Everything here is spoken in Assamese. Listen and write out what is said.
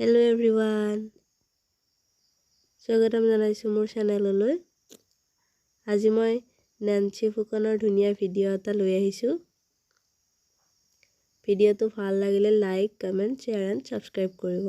Hello everyone. স্বাগতম জনাইছো মোৰ চেনেললৈ। আজি মই নেন্সি ফুকনৰ ধুনীয়া ভিডিঅ' এটা লৈ আহিছো। ভিডিঅ'টো ভাল লাগিলে like, comment, share and subscribe কৰিব।